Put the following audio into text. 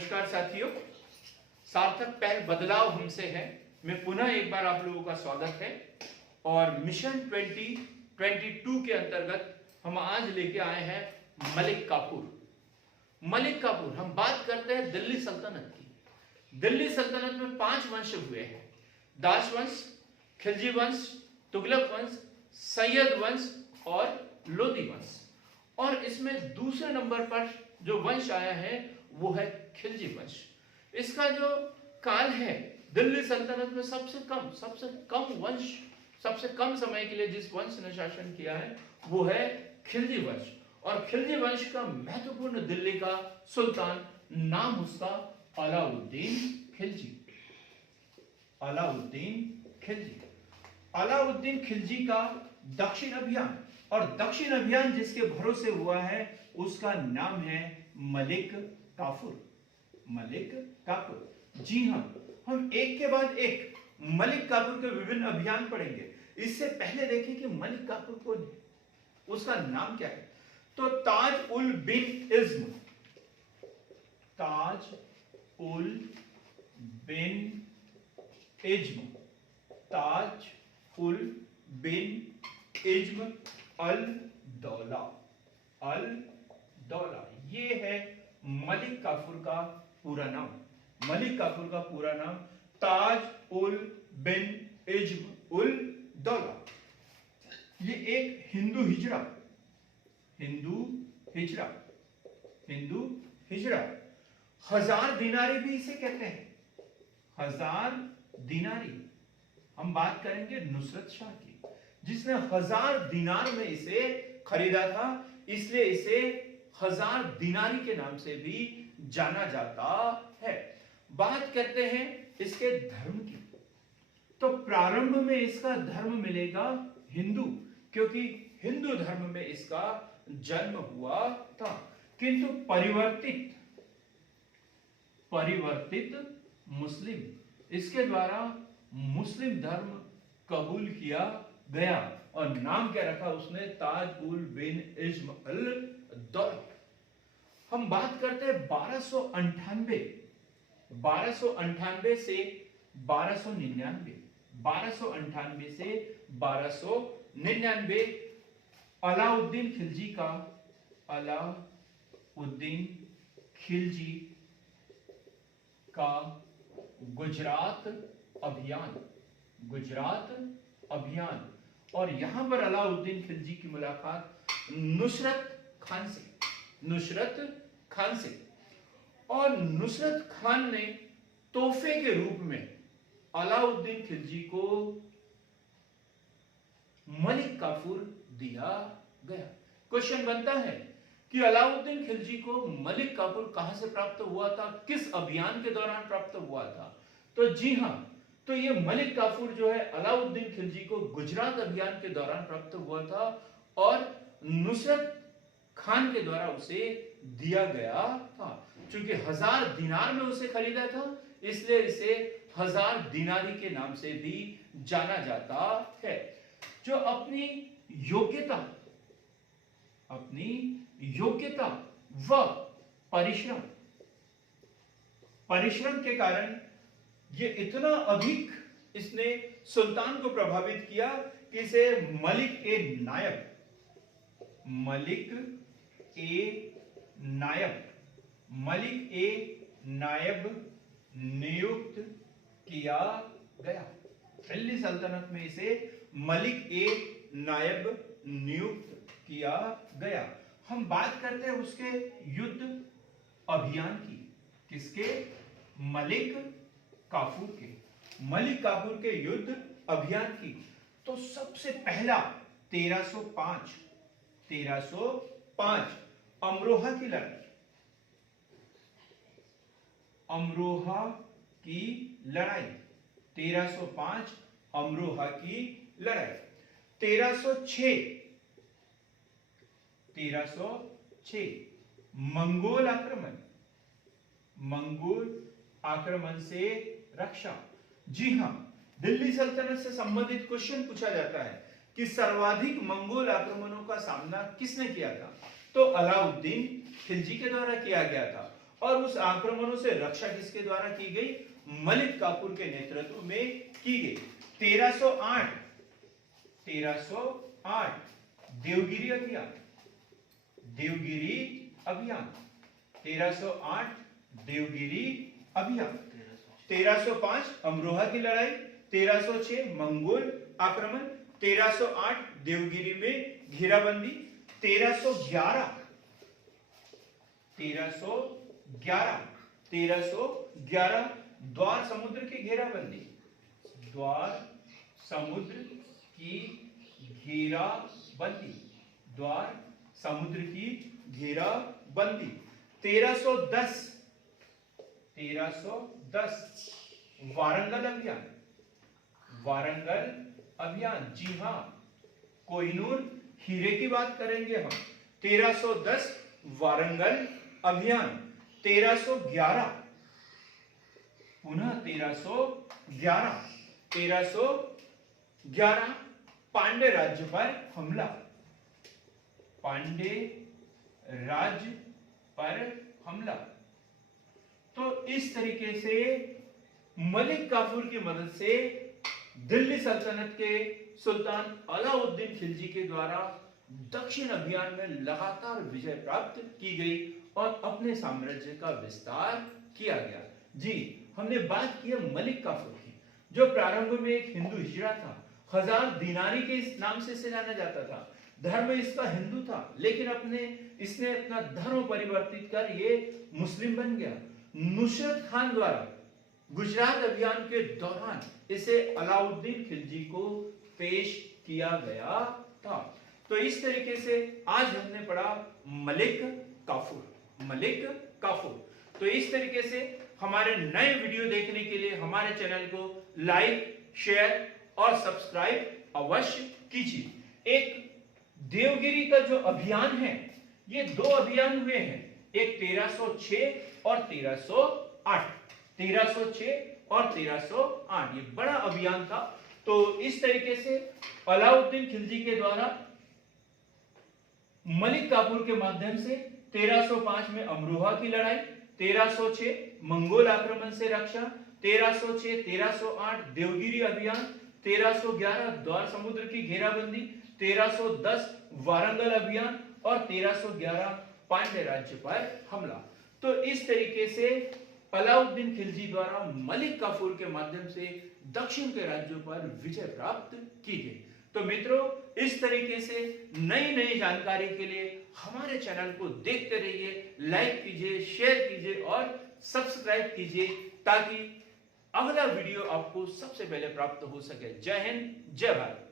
नमस्कार साथियों, सार्थक पहल बदलाव हमसे है। मैं पुनः एक बार आप लोगों का स्वागत है और मिशन 2022 के अंतर्गत हम आज लेके आए हैं मलिक काफूर। मलिक काफूर, हम बात करते हैं दिल्ली सल्तनत की। दिल्ली सल्तनत में 5 वंश हुए हैं: दास वंश, खिलजी वंश, तुगलक वंश, सैयद वंश और लोदी वंश। और इसमें दूसरे नंबर पर जो वंश आया है वो है खिलजी वंश। इसका जो काल है, दिल्ली सल्तनत में सबसे कम वंश, सबसे कम समय के लिए जिस वंश ने शासन किया है वो है खिलजी वंश। और खिलजी वंश का महत्वपूर्ण दिल्ली का सुल्तान, नाम उसका अलाउद्दीन खिलजी। अलाउद्दीन खिलजी। अलाउद्दीन खिलजी का दक्षिण अभियान, और दक्षिण अभियान जिसके भरोसे हुआ है उसका नाम है मलिक काफूर। मलिक काफूर, जी हां, हम एक के बाद एक मलिक काफूर के विभिन्न अभियान पढ़ेंगे। इससे पहले देखें कि मलिक काफूर कौन है, उसका नाम क्या है। तो ताज उल बिन इज्म, ताज उल बिन इज्म, ताज उल बिन इज्म अल दौला, अल दौला, ये है मलिक काफूर का पूरा नाम। मलिक काफूर का पूरा नाम ताज उल बिन इज्म उल दौला। ये एक हिंदू हिजड़ा, हजार दिनारी भी इसे कहते हैं, हजार दिनारी। हम बात करेंगे नुसरत शाह की, जिसने 1000 दिनार में इसे खरीदा था, इसलिए इसे 1000 दिनारी के नाम से भी जाना जाता है। बात करते हैं इसके धर्म की, तो प्रारंभ में इसका धर्म मिलेगा हिंदू, क्योंकि हिंदू धर्म में इसका जन्म हुआ था। किंतु परिवर्तित मुस्लिम, इसके द्वारा मुस्लिम धर्म कबूल किया गया और नाम क्या रखा उसने, ताज उल बिन इज्म अल दौला। हम बात करते हैं 1298 से 1299, 1298 से 1299 अलाउद्दीन खिलजी का, अलाउद्दीन खिलजी का गुजरात अभियान। और यहां पर अलाउद्दीन खिलजी की मुलाकात नुसरत खान से, और नुसरत खान ने तोहफे के रूप में अलाउद्दीन खिलजी को मलिक काफूर दिया गया। क्वेश्चन बनता है कि अलाउद्दीन खिलजी को मलिक काफूर कहां से प्राप्त हुआ था, किस अभियान के दौरान प्राप्त हुआ था। तो जी हां, तो ये मलिक काफूर जो है अलाउद्दीन खिलजी को गुजरात अभियान के दौरान प्राप्त हुआ था और नुसरत खान के द्वारा उसे दिया गया था। क्योंकि 1000 दिनार में उसे खरीदा था, इसलिए इसे 1000 दिनारी के नाम से भी जाना जाता है। जो अपनी योग्यता व परिश्रम के कारण ये इतना अधिक इसने सुल्तान को प्रभावित किया कि इसे मलिक ए नायब नियुक्त किया गया। दिल्ली सल्तनत में इसे मलिक ए नायब नियुक्त किया गया। हम बात करते हैं उसके युद्ध अभियान की, किसके, मलिक काफूर के युद्ध अभियान की। तो सबसे पहला 1305 अमरोहा की लड़ाई, 1305 अमरोहा की लड़ाई। 1306 मंगोल आक्रमण से रक्षा। जी हां, दिल्ली सल्तनत से संबंधित क्वेश्चन पूछा जाता है कि सर्वाधिक मंगोल आक्रमणों का सामना किसने किया था, तो अलाउद्दीन खिलजी के द्वारा किया गया था। और उस आक्रमणों से रक्षा किसके द्वारा की गई? मलिक काफूर के नेतृत्व में की गई। 1308 देवगिरी अभियान, देवगिरी अभियान, 1308 देवगिरी अभियान। 1305 अमरोहा की लड़ाई, 1306 मंगोल आक्रमण, 1308 देवगिरी में घेराबंदी, 1311 द्वार समुद्र की घेराबंदी, द्वार समुद्र की घेराबंदी, द्वार समुद्र की घेराबंदी। 1310 वारंगल अभियान, वारंगल अभियान, जी हां, कोहिनूर हीरे की बात करेंगे हम। 1310 वारंगल अभियान। 1311 पुनः 1311 पांड्य राज्य पर हमला, पांड्य राज्य पर हमला। तो इस तरीके से मलिक काफूर की मदद से दिल्ली सल्तनत के सुल्तान अलाउद्दीन खिलजी के द्वारा दक्षिण अभियान में लगातार विजय प्राप्त की गई और अपने साम्राज्य का विस्तार किया गया। जी, हमने बात की मलिक काफूर की, जो प्रारंभ में एक हिंदू हिजड़ा था, 1000 दिनारी के इस नाम से जाना जाता था। धर्म इसका हिंदू था, लेकिन इसने अपना धर्म परिवर्तित कर ये मुस्लिम बन गया। नुसरत खान द्वारा गुजरात अभियान के दौरान इसे अलाउद्दीन खिलजी को पेश किया गया था। तो इस तरीके से आज हमने पढ़ा मलिक काफूर, मलिक काफूर। तो इस तरीके से हमारे नए वीडियो देखने के लिए हमारे चैनल को लाइक, शेयर और सब्सक्राइब अवश्य कीजिए। एक देवगिरी का जो अभियान है, ये 2 अभियान हुए हैं, एक 1306 और 1308, 1306 और 1308, ये बड़ा अभियान था। तो इस तरीके से अलाउद्दीन खिलजी के द्वारा मलिक काफूर के माध्यम से 1305 में अमरोहा की लड़ाई, 1306 मंगोल आक्रमण से रक्षा, 1306 1308 देवगिरी अभियान, 1311 द्वार समुद्र की घेराबंदी, 1310 वारंगल अभियान और 1311 पांड्य राज्य पर हमला। तो इस तरीके से अलाउद्दीन खिलजी द्वारा मलिक काफूर के माध्यम से दक्षिण के राज्यों पर विजय प्राप्त की गई। तो मित्रों, इस तरीके से नई नई जानकारी के लिए हमारे चैनल को देखते रहिए, लाइक कीजिए, शेयर कीजिए और सब्सक्राइब कीजिए, ताकि अगला वीडियो आपको सबसे पहले प्राप्त हो सके। जय हिंद, जय भारत।